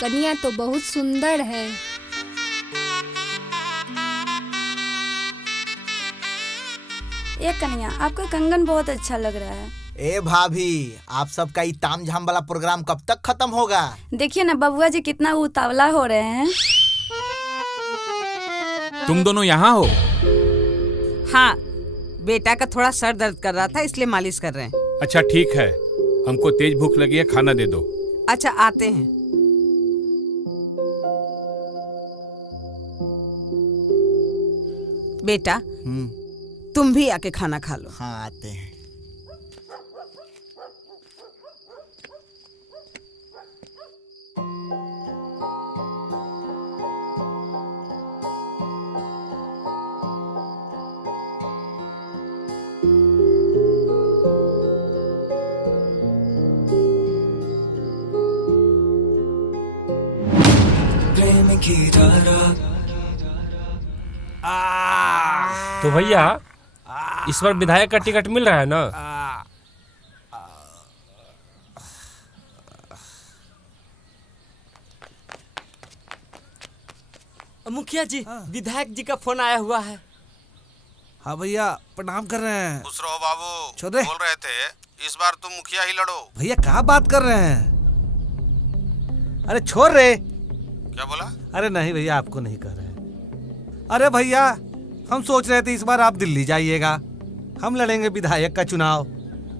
कन्या तो बहुत सुंदर है। ए कन्या, आपका कंगन बहुत अच्छा लग रहा है। ए भाभी, आप सबका ये ताम झाम वाला प्रोग्राम कब तक खत्म होगा? देखिए ना बबुआ जी कितना उतावला हो रहे हैं। तुम दोनों यहाँ हो? हाँ, बेटा का थोड़ा सर दर्द कर रहा था इसलिए मालिश कर रहे हैं। अच्छा ठीक है, हमको तेज भूख लगी है, खाना दे दो। अच्छा आते हैं। बेटा तुम भी आके खाना खा लो। हाँ आते हैं। तो भैया इस बार विधायक का टिकट मिल रहा है ना? मुखिया जी, विधायक जी का फोन आया हुआ है। हाँ भैया प्रणाम कर रहे हैं। खुश रहो बाबू। छोड़े। बोल रहे थे इस बार तुम मुखिया ही लड़ो। भैया क्या बात कर रहे हैं? अरे छोड़ रे। क्या बोला? अरे नहीं भैया, आपको नहीं कर रहे हैं। अरे भैया हम सोच रहे थे इस बार आप दिल्ली जाइएगा, हम लड़ेंगे विधायक का चुनाव,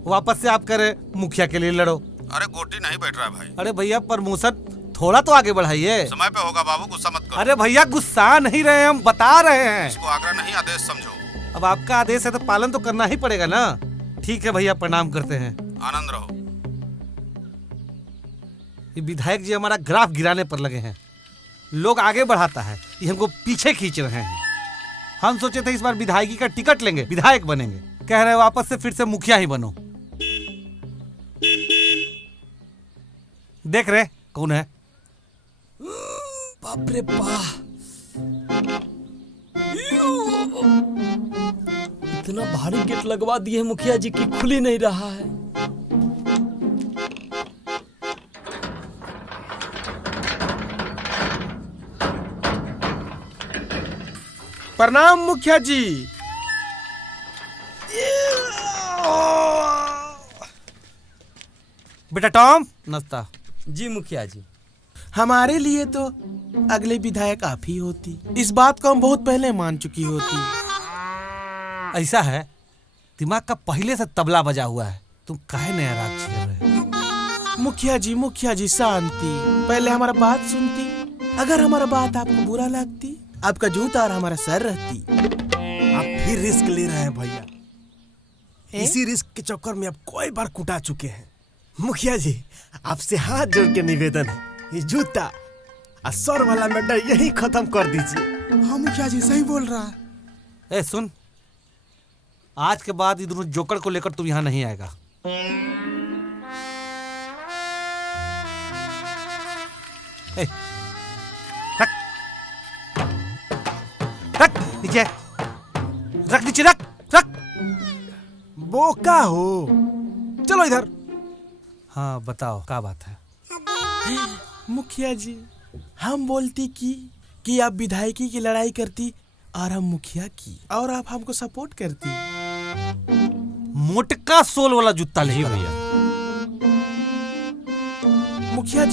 वापस से आप करे मुखिया के लिए लड़ो। अरे गोटी नहीं बैठ रहा है भाई। अरे भैया प्रमोशन थोड़ा तो आगे बढ़ाइए। समय पे होगा बाबू, गुस्सा मत करो। अरे भैया गुस्सा नहीं रहे, हम बता रहे हैं। इसको आग्रह नहीं, आदेश समझो। अब आपका आदेश है तो पालन तो करना ही पड़ेगा ना। ठीक है भैया, प्रणाम करते हैं। आनंद रहो। ये विधायक जी हमारा ग्राफ गिराने पर लगे हैं। लोग आगे बढ़ाता है, ये हमको पीछे खींच रहे हैं। हम सोचे थे इस बार विधायकी का टिकट लेंगे, विधायक बनेंगे। कह रहे वापस से फिर से मुखिया ही बनो। देख रहे कौन है? बाप रे बाप, इतना भारी गेट लगवा दिए मुखिया जी की, खुल ही नहीं रहा है। प्रणाम मुखिया जी। बेटा टॉम नाश्ता। जी मुखिया जी। हमारे लिए तो अगले विधायक आप ही होती, इस बात को हम बहुत पहले मान चुकी होती। ऐसा है, दिमाग का पहले से तबला बजा हुआ है, तुम काहे नया राग छेड़ रहे हो? मुखिया जी शांति। पहले हमारा बात सुनती, अगर हमारा बात आपको बुरा लगती, आपका जूता और हमारा सर रहती। आप फिर रिस्क ले रहे हैं भैया। इसी रिस्क के चक्कर में आप कई बार कुटा चुके हैं। मुखिया जी आपसे हाथ जोड़ के निवेदन है, ये जूता और सर वाला मैटर यही खत्म कर दीजिए। हाँ मुखिया जी सही बोल रहा है। ए सुन, आज के बाद ये दोनों जोकर को लेकर तुम यहाँ नहीं आएगा। ए, रख रख नीचे, रख नीचे, रख। बोका हो, चलो इधर। हाँ बताओ क्या बात है? मुखिया जी हम बोलती कि आप विधायकी की लड़ाई करती और हम मुखिया की, और आप हमको सपोर्ट करती। मोटका सोल वाला जूता ले भैया। मुखिया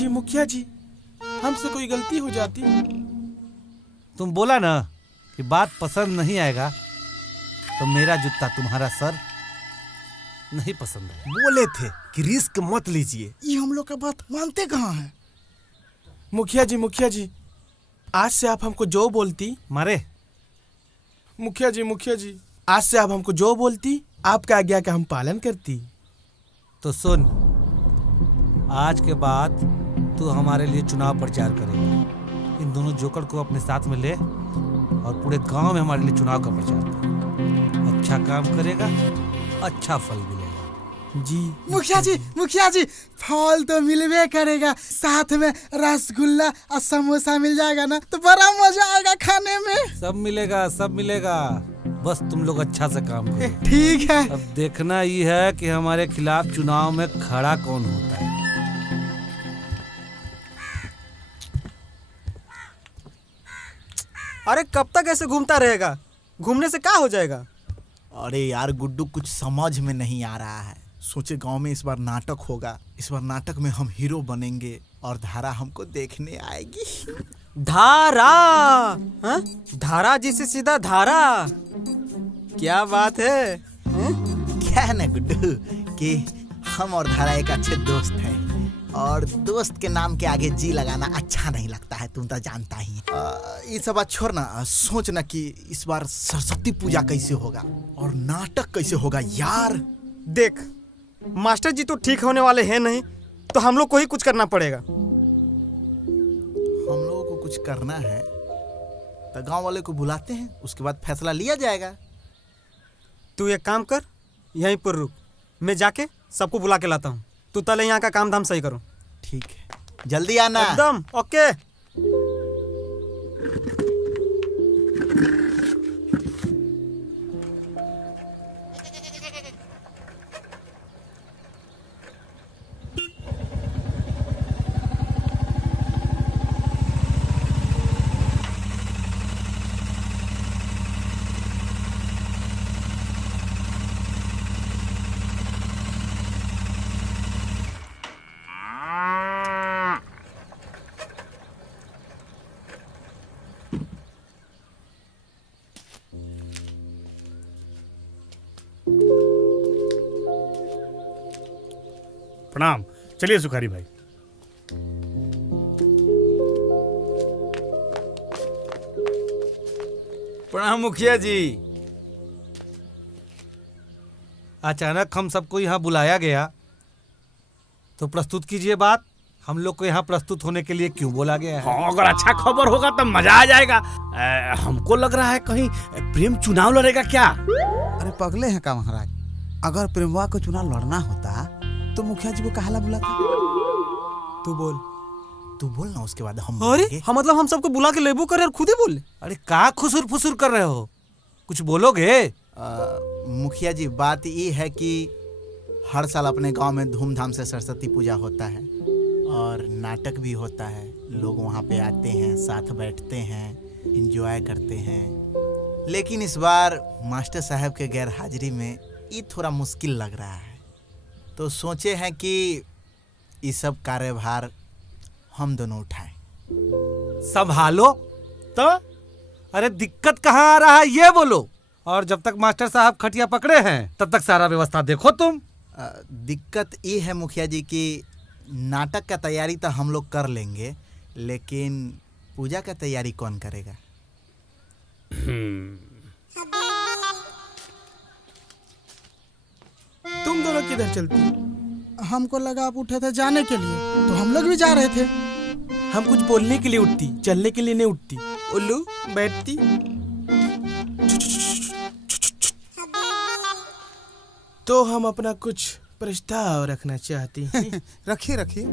जी हमसे कोई गलती हो जाती। तुम बोला ना कि बात पसंद नहीं आएगा, तो मेरा जूता तुम्हारा सर नहीं पसंद है। बोले थे कि रिस्क मत लीजिए। ये हम लोग का बात मानते कहाँ हैं? मुखिया जी आज से आप हमको जो बोलती मारे। मुखिया जी आज से आप हमको जो बोलती, आपका आज्ञा का हम पालन करती। तो सुन, आज के बाद तू हमारे लिए चुनाव प्रचार करेगा। इन दोनों जोकर को अपने साथ में ले और पूरे गांव में हमारे लिए चुनाव का प्रचार कर। अच्छा काम करेगा, अच्छा फल मिलेगा। जी मुखिया जी फल तो मिलवे करेगा, साथ में रसगुल्ला और समोसा मिल जाएगा ना, तो बड़ा मजा आएगा खाने में। सब मिलेगा, बस तुम लोग अच्छा से काम करो। ठीक है। अब देखना ये है कि हमारे खिलाफ चुनाव में खड़ा कौन होता है। अरे कब तक ऐसे घूमता रहेगा? घूमने से क्या हो जाएगा? अरे यार गुड्डू, कुछ समझ में नहीं आ रहा है। सोचे गांव में इस बार नाटक होगा, इस बार नाटक में हम हीरो बनेंगे और धारा हमको देखने आएगी। धारा? हाँ? धारा जी से सीधा धारा? क्या बात है? क्या है ना गुड्डू कि हम और धारा एक अच्छे दोस्त हैं और दोस्त के नाम के आगे जी लगाना अच्छा नहीं लगता है, तुम तो जानता ही है। ये सब बात छोड़ ना, सोच ना कि इस बार सरस्वती पूजा कैसे होगा और नाटक कैसे होगा यार। देख, मास्टर जी तो ठीक होने वाले हैं नहीं, तो हम लोग को ही कुछ करना पड़ेगा। हम लोगों को कुछ करना है तो गांव वाले को बुलाते हैं, उसके बाद फैसला लिया जाएगा। तू एक काम कर, यहीं पर रुक, मैं जाके सबको बुला के लाता हूँ। तू पहले यहाँ का काम धाम सही करो। ठीक है, जल्दी आना। एकदम ओके। प्रणाम। चलिए सुखारी भाई। प्रणाम मुखिया जी। अचानक हम सबको यहाँ बुलाया गया तो प्रस्तुत कीजिए बात। हम लोग को यहाँ प्रस्तुत होने के लिए क्यों बोला गया है? हाँ, अगर अच्छा खबर होगा तो मजा आ जाएगा। हमको लग रहा है कहीं प्रेम चुनाव लड़ेगा क्या? अरे पगले हैं का महाराज, अगर प्रेमवा को चुनाव लड़ना होता तो मुखिया जी को कहाला बुलाते? तू बोल ना, उसके बाद हम। अरे हाँ, मतलब हम सबको बुला के लेबू करे और खुद ही बोल ले? अरे का खुसुर फुसुर कर रहे हो, कुछ बोलोगे? मुखिया जी, बात ये है कि हर साल अपने गांव में धूमधाम से सरस्वती पूजा होता है और नाटक भी होता है। लोग वहाँ पे आते हैं, साथ बैठते हैं, एंजॉय करते हैं। लेकिन इस बार मास्टर साहब के गैर हाजिरी में ये थोड़ा मुश्किल लग रहा है, तो सोचे हैं कि ये सब कार्यभार हम दोनों उठाएं। संभालो तो। अरे दिक्कत कहाँ आ रहा है ये बोलो। और जब तक मास्टर साहब खटिया पकड़े हैं तब तक सारा व्यवस्था देखो तुम। दिक्कत ये है मुखिया जी कि नाटक का तैयारी तो हम लोग कर लेंगे, लेकिन पूजा का तैयारी कौन करेगा? तुम दोनों किधर चलती? हमको लगा आप उठे थे जाने के लिए, तो हम लोग भी जा रहे थे। हम कुछ बोलने के लिए उठती, चलने के लिए नहीं उठती। उल्लू बैठती। तो हम अपना कुछ प्रस्ताव रखना चाहती हैं। रखिए।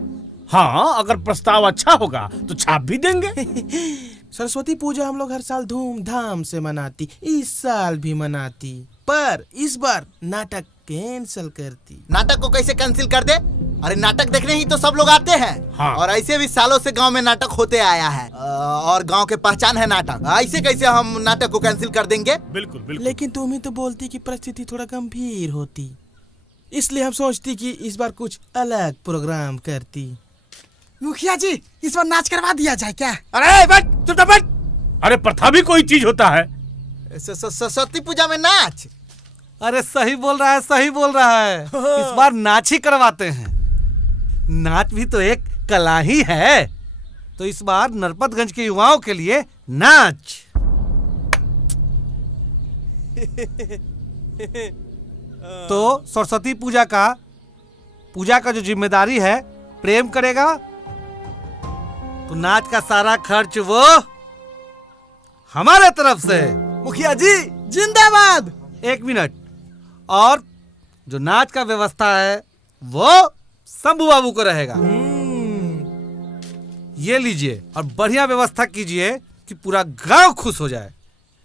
हाँ, अगर प्रस्ताव अच्छा होगा तो छाप भी देंगे। सरस्वती पूजा हम लोग हर साल धूमधाम से मनाती, इस साल भी मनाती, पर इस बार नाटक कैंसिल करती। नाटक को कैसे कैंसिल कर दे? अरे नाटक देखने ही तो सब लोग आते हैं। हाँ। और ऐसे भी सालों से गांव में नाटक होते आया है और गांव के पहचान है नाटक। ऐसे कैसे हम नाटक को कैंसिल कर देंगे? बिल्कुल बिल्कुल। लेकिन तुम ही तो बोलती कि परिस्थिति थोड़ा गंभीर होती, इसलिए हम सोचती कि इस बार कुछ अलग प्रोग्राम करती। मुखिया जी, इस बार नाच करवा दिया जाए क्या? अरे बट चुप बट। अरे प्रथा भी कोई चीज होता है। सरस्वती पूजा में नाच? अरे सही बोल रहा है, सही बोल रहा है। इस बार नाच ही करवाते हैं। नाच भी तो एक कला ही है, तो इस बार नरपतगंज के युवाओं के लिए नाच। तो सरस्वती पूजा का जो जिम्मेदारी है प्रेम करेगा, तो नाच का सारा खर्च वो हमारे तरफ से। मुखिया जी जिंदाबाद। एक मिनट, और जो नाच का व्यवस्था है वो शंभू बाबू को रहेगा। ये लीजिए और बढ़िया व्यवस्था कीजिए कि पूरा गांव खुश हो जाए।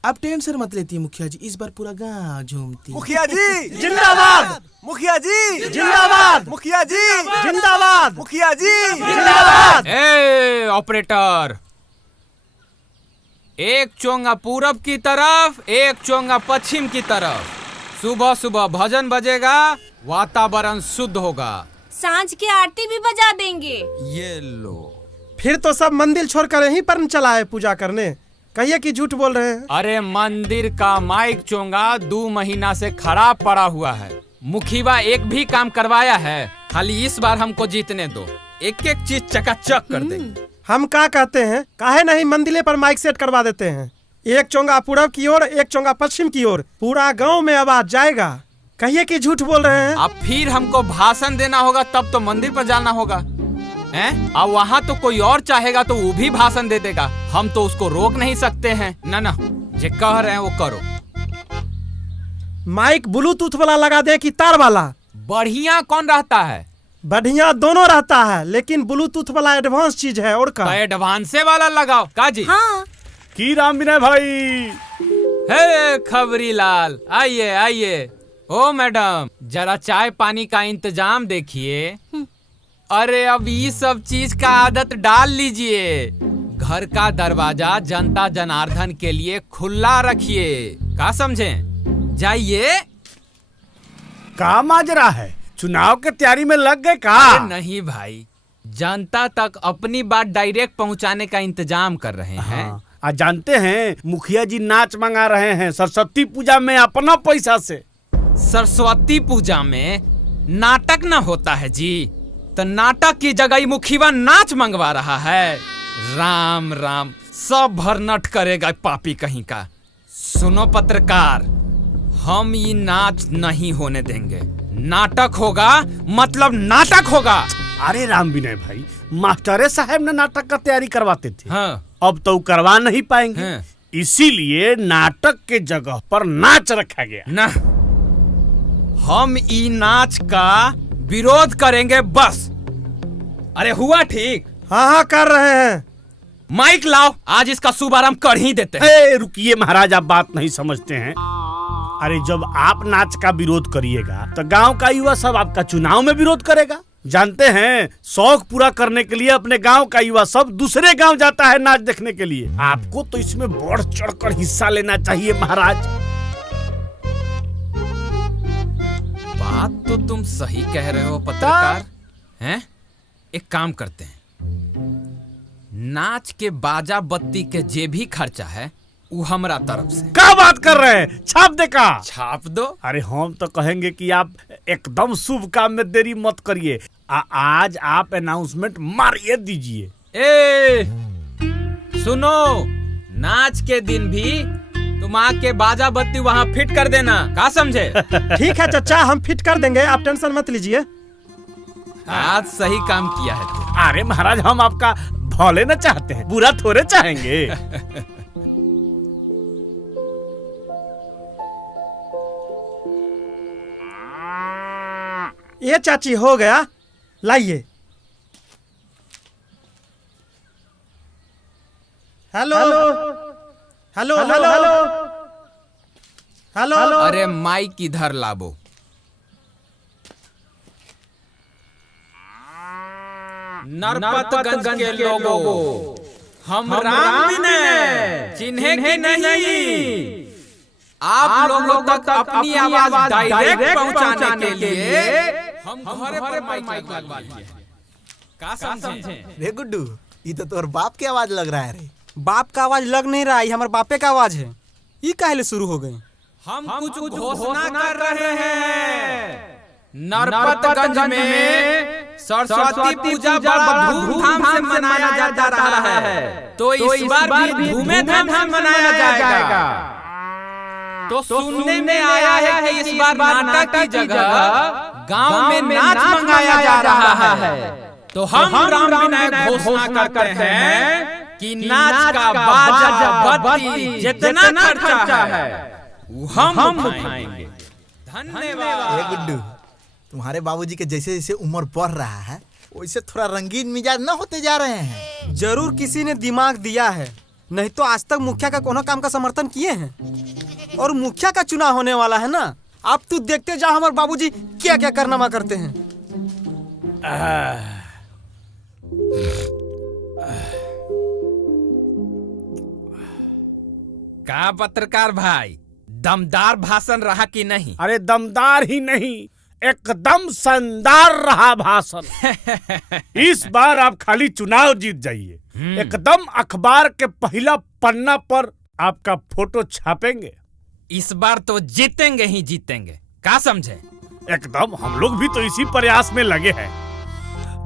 अब टेंशन मत लेती मुखिया जी, इस बार पूरा गांव झूमती। मुखिया जी जिंदाबाद। मुखिया जी जिंदाबाद। मुखिया जी जिंदाबाद। मुखिया जी जिंदाबाद। ए ऑपरेटर, एक चोंगा पूरब की तरफ, एक चोंगा पश्चिम की तरफ। सुबह सुबह भजन बजेगा, वातावरण शुद्ध होगा। सांझ की आरती भी बजा देंगे। ये लो। फिर तो सब मंदिर छोड़कर यहीं पर चला है पूजा करने। कहिए कि झूठ बोल रहे हैं। अरे मंदिर का माइक चोंगा 2 महीना से खराब पड़ा हुआ है। मुखिया एक भी काम करवाया है। खाली इस बार हमको जीतने दो, एक एक चीज चकाचक कर देंगे। हम क्या कहते हैं, काहे नहीं मंदिर पर माइक सेट करवा देते हैं। एक चोंगा पूरब की ओर, एक चोंगा पश्चिम की ओर, पूरा गांव में आवाज जाएगा। कहिए कि झूठ बोल रहे हैं। अब फिर हमको भाषण देना होगा, तब तो मंदिर पर जाना होगा, हैं? अब वहाँ तो कोई और चाहेगा तो वो भी भाषण दे देगा। हम तो उसको रोक नहीं सकते हैं। ना जो कह रहे हैं वो करो। माइक ब्लूटूथ वाला लगा दे कि तार वाला? बढ़िया कौन रहता है? बढ़िया दोनों रहता है, लेकिन ब्लूटूथ वाला एडवांस चीज है। और का एडवांस वाला लगाओ काजी। हाँ। की राम विनय भाई। हे खबरी लाल, आइए आइए। ओ मैडम, जरा चाय पानी का इंतजाम देखिए। अरे अब ये सब चीज का आदत डाल लीजिए। घर का दरवाजा जनता जनार्दन के लिए खुला रखिए, क्या समझे? जाइए। का माजरा है, चुनाव के तैयारी में लग गए का? अरे नहीं भाई, जनता तक अपनी बात डायरेक्ट पहुंचाने का इंतजाम कर रहे हैं। हाँ। आज जानते हैं मुखिया जी नाच मंगा रहे हैं सरस्वती पूजा में अपना पैसा से। सरस्वती पूजा में नाटक न होता है जी, तो नाटक की जगह मुखिया नाच मंगवा रहा है। राम राम, सब भरनट करेगा पापी कहीं का। सुनो पत्रकार, हम ये नाच नहीं होने देंगे। नाटक होगा मतलब नाटक होगा। अरे राम विनय भाई, मास्टरे साहब ने नाटक का तैयारी करवाते थे। हाँ। अब तो करवा नहीं पाएंगे। हाँ। इसीलिए नाटक के जगह पर नाच रखा गया। ना, हम ई नाच का विरोध करेंगे बस। अरे हुआ ठीक? हाँ कर रहे हैं। माइक लाओ, आज इसका शुभारंभ कर ही देते हैं। रुकिए महाराज, आप बात नहीं समझते हैं। अरे जब आप नाच का विरोध करिएगा तो गांव का युवा सब आपका चुनाव में विरोध करेगा। जानते हैं, शौक पूरा करने के लिए अपने गांव का युवा सब दूसरे गांव जाता है नाच देखने के लिए। आपको तो इसमें बढ़ चढ़कर हिस्सा लेना चाहिए महाराज। बात तो तुम सही कह रहे हो पत्रकार। हैं? एक काम करते हैं, नाच के बाजा बत्ती के जे भी खर्चा है वो हमरा तरफ से। क्या बात कर रहे हैं? छाप दे का? छाप दो। अरे हम तो कहेंगे कि आप एकदम शुभ काम में देरी मत करिए। आज आप अनाउंसमेंट मारिए दीजिए। सुनो, नाच के दिन भी तुम आके बाजा बत्ती वहाँ फिट कर देना, क्या समझे? ठीक है चाचा, हम फिट कर देंगे, आप टेंशन मत लीजिए। आज सही काम किया है तू। अरे महाराज, हम आपका भले न चाहते हैं, बुरा थोड़े चाहेंगे। ये चाची हो गया, लाइए। Hello hello hello hello. अरे माइक इधर लाबो। नरपतगंज के लोगों, हम राम विनय चिन्हे की नहीं। आप लोगों तक अपनी आवाज डायरेक्ट पहुंचाने के लिए हम घर पर माइक लगवा दिए। क्या समझे? रे गुड्डू, ये तो तोर बाप की आवाज लग रहा है रे। बाप का आवाज लग नहीं रहा है, हमारे बापे का आवाज है। ये काहे शुरू हो गए? हम कुछ घोषणा कर रहे हैं। नरपतगंज में सरस्वती पूजा बड़ा धूमधाम से मनाया जा रहा है, तो इस बार भी धूमधाम से मनाया जाएगा। तो सुनने में आया है कि इस बार नाटक की जगह गांव में नाच मंगाया जा रहा है। तो हम राम विनय घोषणा करते हैं कि नाच का बाजा बत्ती जितना खर्चा है वो हम उठाएंगे। धन्यवाद। रे गुड्डू, तुम्हारे बाबूजी के जैसे जैसे उम्र बढ़ रहा है वैसे थोड़ा रंगीन मिजाज न होते जा रहे हैं। जरूर किसी ने दिमाग दिया है, नहीं तो आज तक मुखिया का कोनो काम का समर्थन किए हैं। और मुखिया का चुनाव होने वाला है ना, आप तो देखते जाओ हमारे बाबूजी क्या क्या कारनामा करते हैं। का पत्रकार भाई, दमदार भाषण रहा कि नहीं? अरे दमदार ही नहीं, एकदम शानदार रहा भाषण। इस बार आप खाली चुनाव जीत जाइए, एकदम अखबार के पहला पन्ना पर आपका फोटो छापेंगे। इस बार तो जीतेंगे ही जीतेंगे, क्या समझे? एकदम, हम लोग भी तो इसी प्रयास में लगे हैं।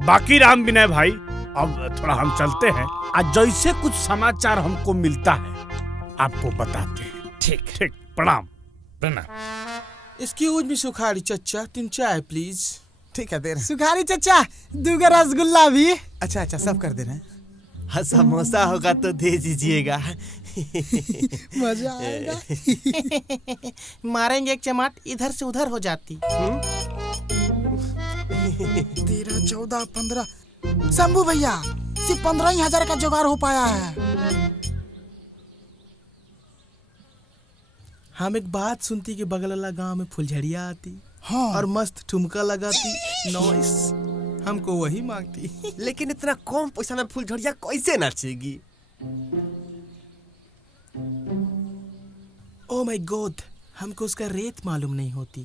बाकी राम विनय भाई, अब थोड़ा हम चलते हैं। आज जैसे कुछ समाचार हमको मिलता है आपको बताते हैं। ठीक ठीक, प्रणाम। एक्सक्यूज मी सुखाड़ी चचा, 3 चाय प्लीज। ठीक है, दे रहे हैं। सुखारी चचा 2 रसगुल्ला भी। अच्छा अच्छा, सब कर दे रहे हैं। हाँ, समोसा होगा तो दे दीजिएगा। मजा आएगा। मारेंगे एक चमाट, इधर से उधर हो जाती। 13, 14, 15। शंभू भैया, सिर्फ 15,000 का जुगाड़ हो पाया है। हम एक बात सुनती कि बगल वाला गांव में फुलझड़िया आती, हाँ, और मस्त ठुमका लगाती, नॉइस। हमको वही मांगती। लेकिन इतना कम पैसा में फुलझड़िया कैसे नाचेगी? ओ माय गॉड, हमको उसका रेट मालूम नहीं होती।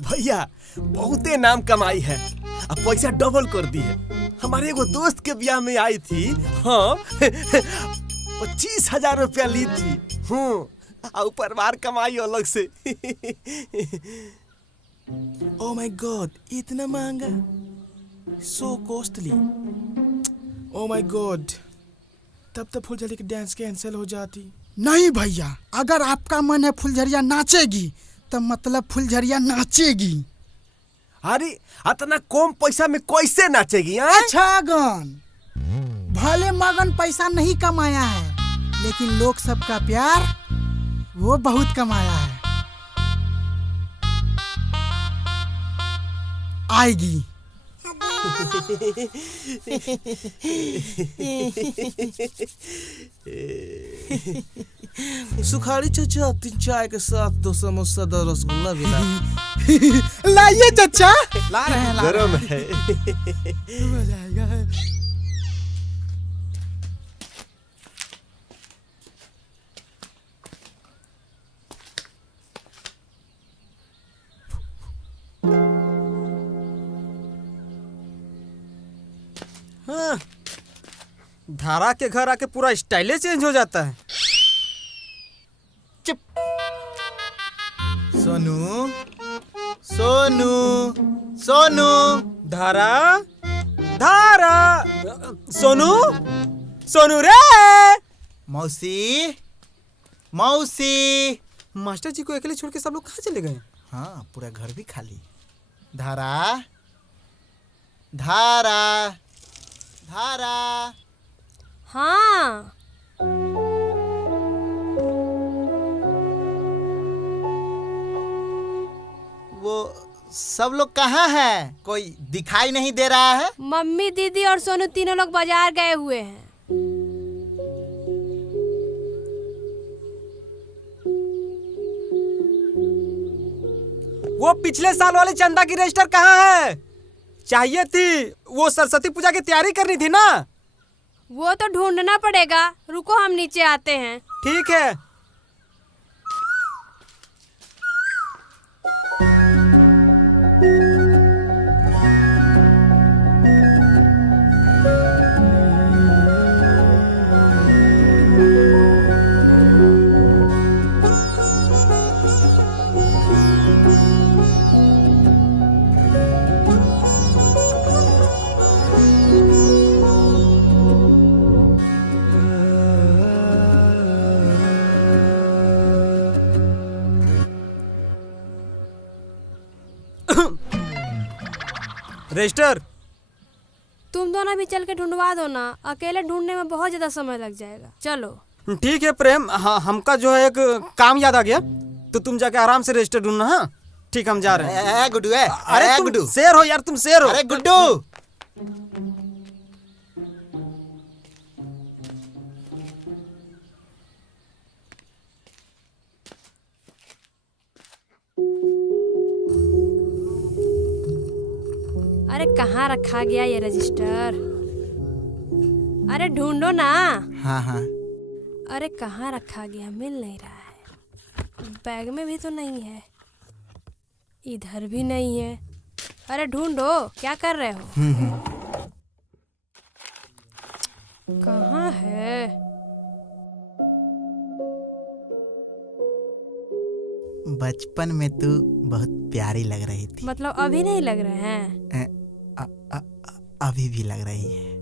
भैया बहुते नाम कमाई है, अब पैसा डबल कर दी है। हमारे एगो दोस्त के ब्याह में आई थी, हाँ 25,000 रुपया ली थी। और परिवार कमाई अलग से। ओ माय गॉड, इतना महंगा, सो कॉस्टली। ओ माय गॉड, तब तो फुलझड़ी की डांस कैंसिल हो जाती। नहीं भैया, अगर आपका मन है फुलझड़िया नाचेगी तो मतलब फुलझड़िया नाचेगी। अरे इतना कम पैसा में कैसे नाचेगी? छगन, भले मगन पैसा नहीं कमाया है, लेकिन लोग सबका प्यार वो बहुत कमाया है। आएगी। सुखाड़ी चचा, 3 चाय के साथ 2 समोसा 2 रसगुल्ला भी ला। लाइए चचा। ला रहे हैं, गरम है। मजा आएगा। हाँ, धारा के घर आके पूरा स्टाइले चेंज हो जाता है। सोनू, सोनू, सोनू। धारा, धारा, सोनू, सोनू रे। मौसी, मौसी। मास्टर जी को अकेले छोड़ के सब लोग कहाँ चले गए? हाँ, पूरा घर भी खाली। धारा, धारा, धारा। हाँ, वो सब लोग कहाँ हैं? कोई दिखाई नहीं दे रहा है। मम्मी, दीदी और सोनू तीनों लोग बाजार गए हुए हैं। वो पिछले साल वाली चंदा की रजिस्टर कहाँ है? चाहिए थी, वो सरस्वती पूजा की तैयारी करनी थी ना। वो तो ढूंढना पड़ेगा, रुको हम नीचे आते हैं। ठीक है। रजिस्टर, तुम दोनों भी चल के ढूंढवा दो ना, अकेले ढूंढने में बहुत ज्यादा समय लग जाएगा। चलो। ठीक है प्रेम, हाँ हमका जो है एक काम याद आ गया, तो तुम जाके आराम से रजिस्टर ढूंढना। हाँ ठीक, हम जा रहे हैं। गुड्डू, अरे तुम गुड्डू शेर हो यार, तुम शेर हो। अरे गुड्डू। अरे कहाँ रखा गया ये रजिस्टर? अरे ढूंढो ना। हाँ हाँ। अरे कहाँ रखा गया, मिल नहीं रहा है। बैग में भी तो नहीं है, इधर भी नहीं है। अरे ढूंढो, क्या कर रहे हो? कहाँ है? बचपन में तू बहुत प्यारी लग रही थी। मतलब अभी नहीं लग रहे हैं? अभी भी लग रही है।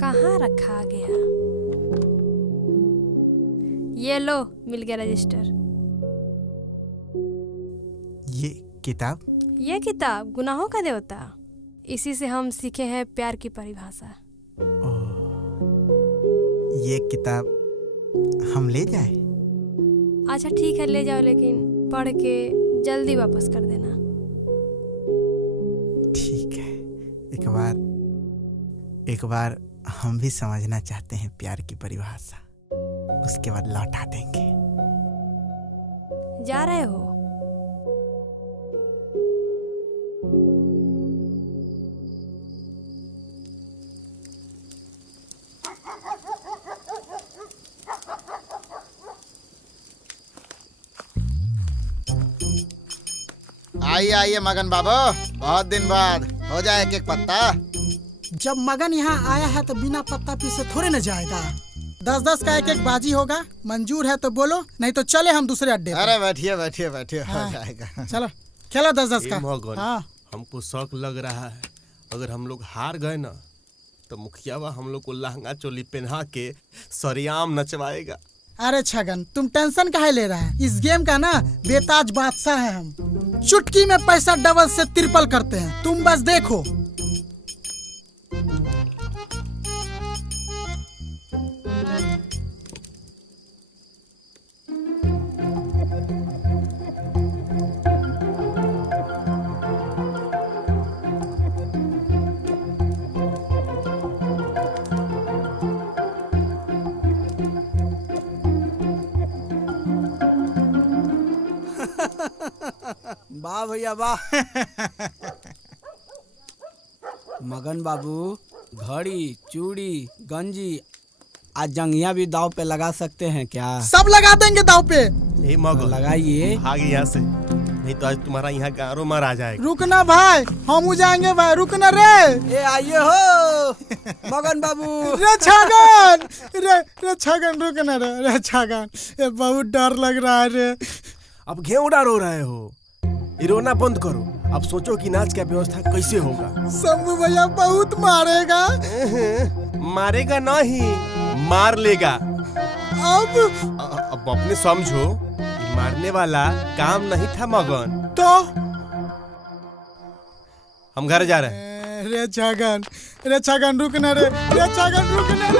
कहाँ रखा गया? ये लो, मिल गया रजिस्टर। ये किताब? ये किताब गुनाहों का देवता, इसी से हम सीखे हैं प्यार की परिभाषा। ये किताब हम ले जाए? अच्छा ठीक है, ले जाओ, लेकिन पढ़ के जल्दी वापस कर देना। ठीक है, एक बार हम भी समझना चाहते हैं प्यार की परिभाषा, उसके बाद लौटा देंगे। जा रहे हो? आइए आइए मगन बाबू, बहुत दिन बाद, हो जाए एक एक पत्ता। जब मगन यहाँ आया है तो बिना पत्ता पीसे थोड़े न जाएगा। 10-10 का एक एक बाजी होगा। मंजूर है तो बोलो, नहीं तो चले हम दूसरे अड्डे पर। अरे बैठिए बैठिए बैठिए, हाँ। हो जाएगा। चलो खेलो 10-10 का। मगन, हाँ। हमको शौक लग रहा है, अगर हम लोग हार गए ना तो मुखियावा हम लोग को लहंगा चोली पहना के सरियाम नचवाएगा। अरे छगन, तुम टेंशन काहे ले रहा है? इस गेम का ना बेताज बादशाह है हम। चुटकी में पैसा डबल से ट्रिपल करते हैं, तुम बस देखो। वाह भैया वाह। मगन बाबू, घड़ी, चूड़ी, गंजी, आज जंगिया भी दाव पे लगा सकते हैं क्या? सब लगा देंगे दाव पे। ए मगन, लगाइए। भाग यहाँ से, नहीं तो आज तुम्हारा यहाँ गारो मार आ जाएगा। रुकना भाई, हम जाएंगे भाई, रुकना रे। ए आइए हो मगन बाबू। रे छगन, रे छगन रुकना रे छगन, ये बहुत डर लग रहा है रे। अब घेवड़ा रो रहे हो, ये रोना बंद करो। अब सोचो कि नाच का व्यवस्था कैसे होगा। शंभू भैया बहुत मारेगा। मारेगा नहीं, मार लेगा। अब अपने समझो, मारने वाला काम नहीं था मगन। तो हम घर जा रहे हैं। रे छगन रुकना रे, रे छगन रुकना रे।